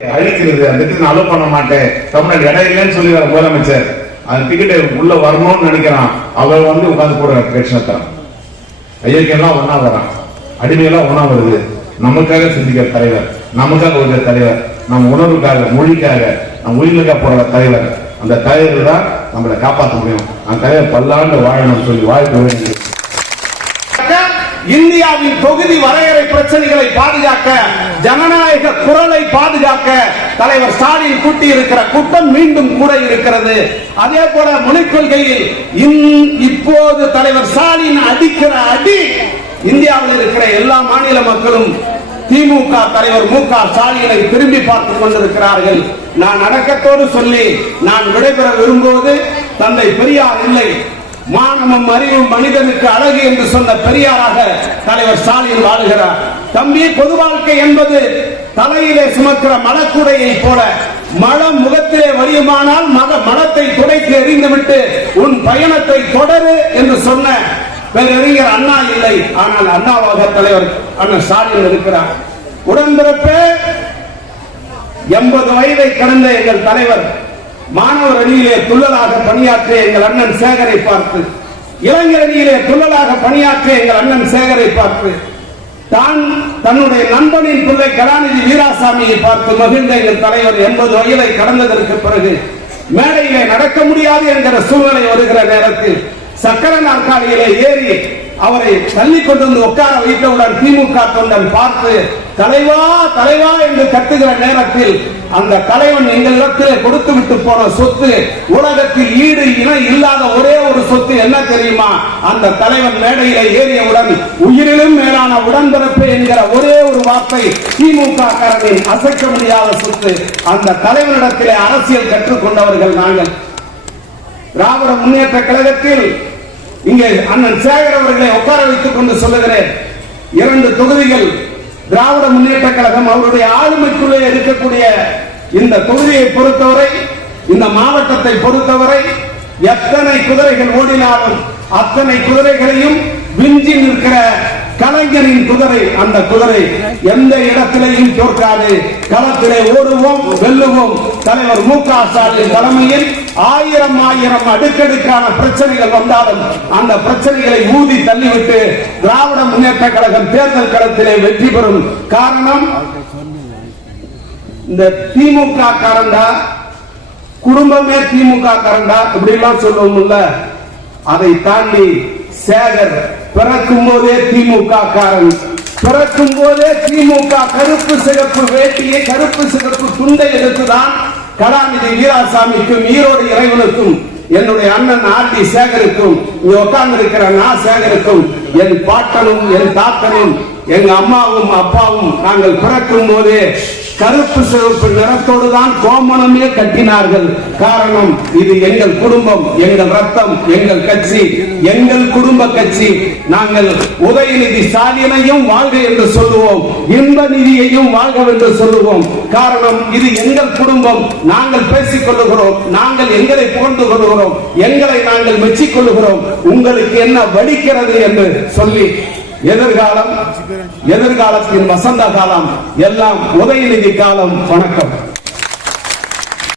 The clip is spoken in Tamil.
அழிக்கிறது, அந்த திட்டத்தை அலோவ் பண்ண மாட்டேன், தமிழ்நாடு இடம் இல்லைன்னு சொல்லி முதலமைச்சர் அந்த டிக்கெட்டை உள்ள வரணும்னு நினைக்கிறான். அவர் உட்கார்ந்து போடுற பிரச்சனை ஐயக்கெல்லாம் ஒன்னா வரான், அடிமையெல்லாம் ஒன்னா வருது. நமக்காக சிந்திக்கிற தலைவர், நமக்காக ஒரு தலைவர், நம்ம உணர்வுக்காக, மொழிக்காக, நம்ம உயிர்களுக்காக போடுற தலைவர். அந்த தலைவர் தான் நம்மளை காப்பாற்ற முடியும். அந்த தலைவர் பல்லாண்டு வாழணும் சொல்லி வாழ்க்கை வேண்டியது. இந்தியாவின் தொகுதி வரையறை பிரச்சனைகளை பாதுகாக்க, ஜனநாயக குரலை பாதுகாக்க தலைவர் ஸ்டாலின் கூட்டி இருக்கிற கூட்டம் மீண்டும் கூட இருக்கிறது. அதே போல மொழிக் கொள்கையில் இப்போது தலைவர் ஸ்டாலின் அடிக்கிற அடி இந்தியாவில் இருக்கிற எல்லா மாநில மக்களும் திமுக தலைவர் மு க ஸ்டாலினை திரும்பி பார்த்துக் கொண்டிருக்கிறார்கள். நான் அடக்கத்தோடு சொல்லி நான் விடைபெற விரும்புவது, தந்தை பெரியார் இல்லை, மானமும் அறிவும் மனிதனுக்கு அழகு என்று சொன்ன பெரியாராக தலைவர் ஸ்டாலின் வாழுகிறார். தம்பி, பொது வாழ்க்கை என்பது தலையிலே சுமக்கிற மலக்குடையை போல, மலம் முகத்திலே வடியுமானால் மலத்தை துடைத்து எறிந்துவிட்டு உன் பயணத்தை தொடரு என்று சொன்ன பேரறிஞர் அண்ணா இல்லை. ஆனால் அண்ணாவாக தலைவர் அண்ணன் ஸ்டாலின் இருக்கிறார். உடன்பிறப்பே 80 வயதை கடந்த எங்கள் தலைவர் மாணவர் அணியிலே துள்ளலாக பணியாற்றிய எங்கள் அண்ணன் சேகரை பார்த்து, இளைஞர் அணியிலே துள்ளலாக பணியாற்றிய எங்கள் அண்ணன் சேகரை பார்த்து, தன்னுடைய நண்பனின் பிள்ளை கலாநிதி வீராசாமியை பார்த்து மகிழ்ந்த எங்கள் தலைவர் 80 வயதை கடந்ததற்கு பிறகு மேடையிலே நடக்க முடியாது என்கிற சூழ்நிலை வருகிற நேரத்தில் சக்கர நாற்காலியிலே ஏறி அவரை தள்ளி கொண்டு வந்து உட்கார வைத்தவுடன் திமுக தொண்டன் பார்த்து தலைவா தலைவா என்று கத்துகிற நேரத்தில் அந்த தலைவன் எங்களிடத்திலே கொடுத்து விட்டு போன சொத்து, உலகத்தில் ஈடு இணை இல்லாத ஒரே ஒரு சொத்து என்ன தெரியுமா? அந்த தலைவன் மேடையில ஏறியவுடன் உயிரிலும் மேலான உடன்பிறப்பு என்கிற ஒரே ஒரு வார்த்தை திமுக காரனின் அசைக்க முடியாத சொத்து. அந்த தலைவனிடத்திலே அரசியல் கற்றுக்கொண்டவர்கள் நாங்கள். திராவிட முன்னேற்ற கழகத்தில் இங்கே அண்ணன் சேகர் அவர்களை உட்கார வைத்துக் கொண்டு சொல்லுகிறேன், 2 தொகுதிகள் திராவிட முன்னேற்ற கழகம் அவருடைய ஆளுமைக்குள்ளே இருக்கக்கூடிய இந்த தொகுதியை பொறுத்தவரை, இந்த மாவட்டத்தை பொறுத்தவரை எத்தனை குதிரைகள் ஓடினாலும் அத்தனை குதிரைகளையும் விஞ்சி நிற்கிற கலைஞரின் குதிரை, அந்த குதிரை எந்த இடத்திலையும் தோற்காது. களத்திலே ஓடுவோம், வெல்லுவோம். தலைவர் மு க ஸ்டாலின் தலைமையில் 1000 அடுக்கடுக்கான பிரச்சனைகள் வந்தாலும் அந்த பிரச்சனைகளை ஊதி தள்ளிவிட்டு திராவிட முன்னேற்ற கழகம் தேர்தல் களத்திலே வெற்றி பெறும். காரணம், இந்த திமுக காரண்டா, குடும்பமே திமுக காரண்டா இப்படி எல்லாம் சொல்லுவோம்ல, அதை தாண்டி சேகர் பிறக்கும் போதே திமுக காரன், பிறக்கும் போதே திமுக கருப்பு சிகப்பு வேட்டியை, கருப்பு சிகப்பு துண்டை எடுத்துதான் கலாநிதி வீராசாமிக்கும் ஈரோடு இறைவனுக்கும் என்னுடைய அண்ணன் ஆர்டி சேகருக்கும் இங்க உட்கார்ந்து இருக்கிற நான் சேகருக்கும் என் பாட்டனும் என் தாத்தனும் எங்க அம்மாவும் அப்பாவும் நாங்கள் பிறக்கும் போதே கருப்பு சிவப்பு நிறத்தோடு தான் கோமணமே கட்டினார்கள். காரணம், இது எங்கள் குடும்பம், எங்கள் ரத்தம், எங்கள் கட்சி, எங்கள் குடும்ப கட்சி. நாங்கள் உதயநிதி ஸ்டாலினையும் வாழ்க என்று சொல்லுவோம், இன்ப நிதியையும் வாழ்க என்று சொல்லுவோம். காரணம், இது எங்கள் குடும்பம். நாங்கள் பேசிக் கொள்ளுகிறோம், நாங்கள் எங்களை புகழ்ந்து கொள்ளுகிறோம், எங்களை நாங்கள் மெச்சிக் கொள்ளுகிறோம். உங்களுக்கு என்ன வடிக்கிறது என்று சொல்லி எதிர்காலத்தின் வசந்த காலம் எல்லாம் உதயநிதி காலம். வணக்கம்.